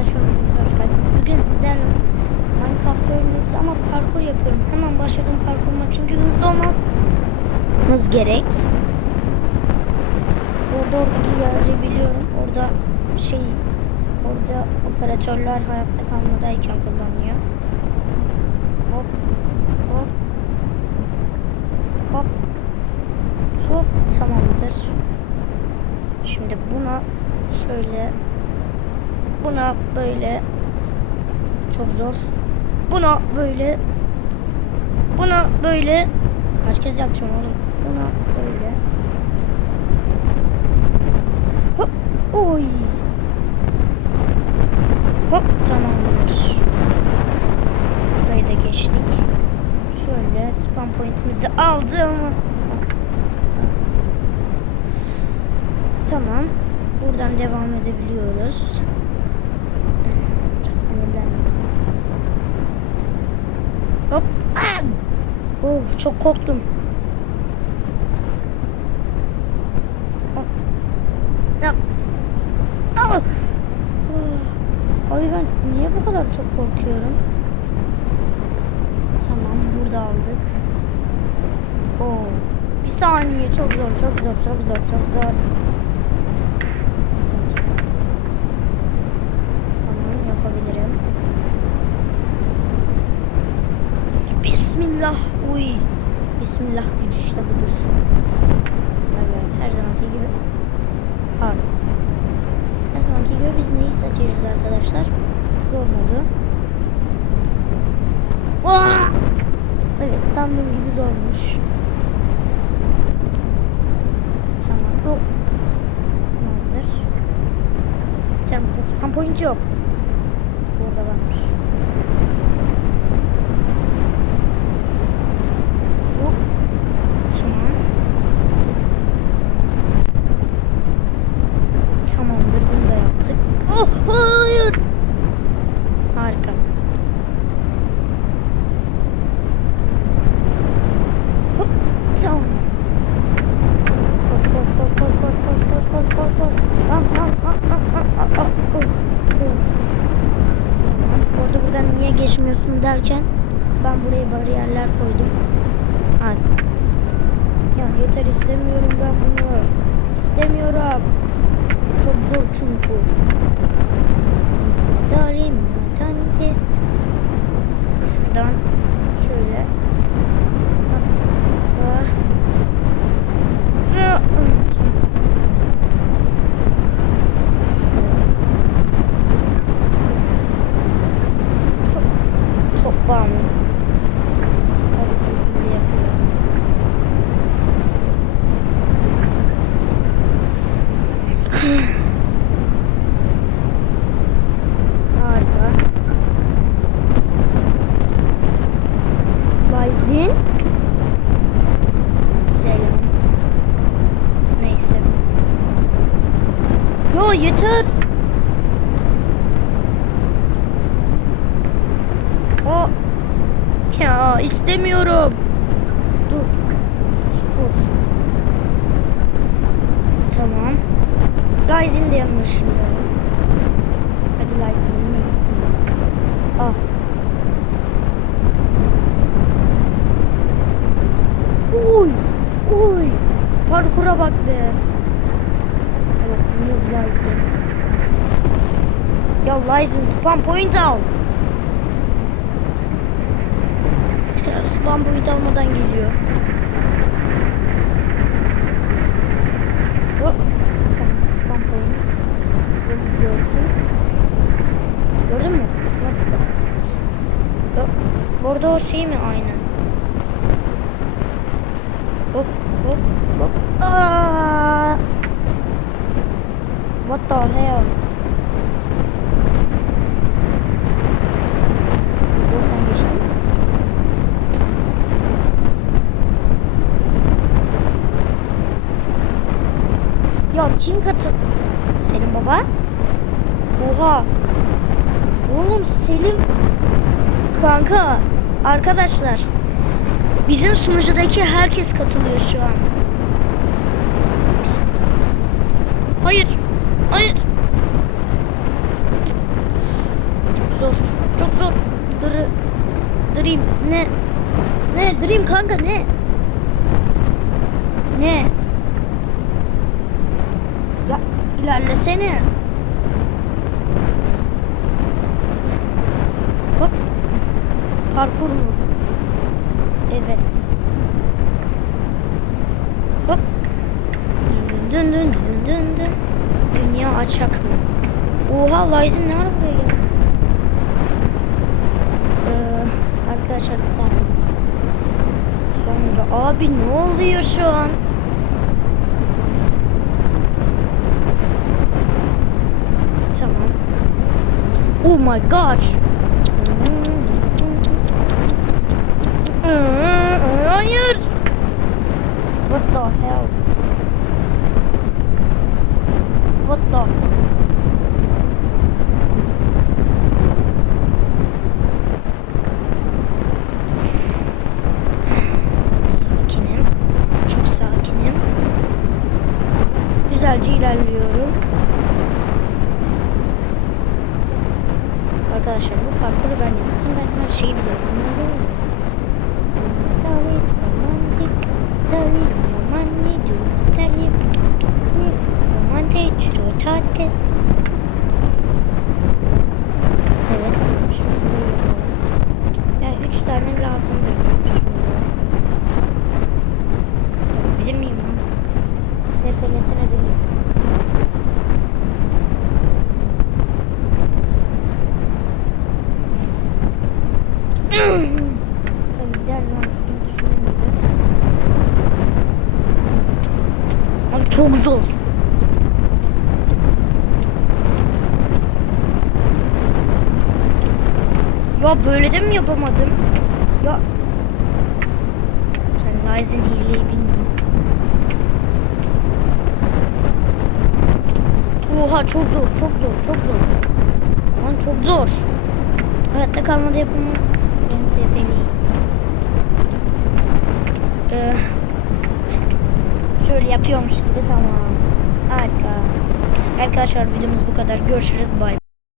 arkadaşlar hoş geldiniz. Bugün sizlerle Minecraft oynuyoruz ama parkur yapıyorum. Hemen başladım parkuruma çünkü hızlı olmamız gerek. Burada oradaki yeri biliyorum. Orada şey orada operatörler hayatta kalmadayken kullanıyor. Hop hop hop hop tamamdır. Şimdi buna şöyle buna böyle çok zor. Buna böyle buna böyle kaç kez yapacağım oğlum? Buna böyle hop oy hop tamamdır. Burayı da geçtik. Şöyle spam pointimizi aldım. Tamam. Buradan devam edebiliyoruz. Sinirlendim. Hop. Oh çok korktum. Oh. Oh. Ay ben niye bu kadar çok korkuyorum? Tamam burada aldık. Oo. Bir saniye çok zor çok zor çok zor çok zor. Tamam yapabilirim. Bismillah. Uy. Bismillah gücü işte budur. Evet her zamanki gibi. Hard. Her zamanki gibi biz neyi seçeceğiz arkadaşlar? Zor modu. Evet sandığım gibi zormuş. Tamam. Bu. Tamamdır. Sen burada spam point yok. Burada varmış. Hop. Tamam. Tamamdır bunu da yaptık. Oh hayır. Harika. Hop. Tamam. Koş koş koş koş koş koş koş koş koş koş. Lan lan lan lan lan lan lan. Tamam. Orada buradan niye geçmiyorsun derken ben buraya bariyerler koydum. Harika. Ya yeter istemiyorum ben bunu. İstemiyorum. Çok zor çünkü. Darim tante. Şuradan şöyle. Şu. Top, topla mı? Tabii ki hile yapıyor. Harika. Lysin. Selam. Neyse. Yo yeter. O. Ya istemiyorum. Dur. Dur. Tamam. Ryzen de yanıma ışınlıyorum. Hadi Ryzen yine iyisin. Ah. Oy. Oy. Parkura bak be. Evet Noob Ryzen. Ya Ryzen spam point al. spam point almadan geliyor. Hop. Tamam spam point. Şöyle görsün. Gördün mü? Buna tıkla. Hop. Burada o şey mi aynı? Hop hop. Aa! What the hell? Yo sen geçtin mi? Ya kim katıl? Selim baba? Oha. Oğlum Selim. Kanka. Arkadaşlar. Bizim sunucudaki herkes katılıyor şu an. Hayır. Hayır. Çok zor. Çok zor. Dırı. Dream. Ne? Ne? Dream kanka ne? Ne? Ya ilerlesene. Hop. Parkur mu? Evet. Hop. Dın dın dın dın dın dın. Dünya açak mı? Oha Lyz'in ne ara buraya geldi? Ee, arkadaşlar bir saniye. Sonra abi ne oluyor şu an? Tamam. Oh my gosh. Hayır. What the hell? What the Sakinim. Çok sakinim. Güzelce ilerliyorum. Arkadaşlar bu parkuru ben yaptım. Ben her şeyi biliyorum. Anladınız mı? Tane lazımdır diye düşünüyorum. Yapabilir miyim lan? SPL'sine deneyim. Tabii de her zaman gibi düşündüğüm gibi. Abi çok zor. Ya böyle de mi yapamadım? Ya sen Ryzen hileyi bilmiyorsun. Oha çok zor, çok zor, çok zor. Lan çok zor. Hayatta kalmada yapımı en sevdiğim. Ee, şöyle yapıyormuş gibi tamam. Harika. Arkadaşlar videomuz bu kadar. Görüşürüz. Bay.